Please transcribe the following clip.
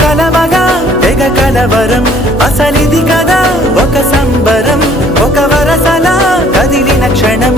కలవగా తెగ కలవరం అసలిది కదా ఒక సంబరం ఒక వరసలా కదిలిన క్షణం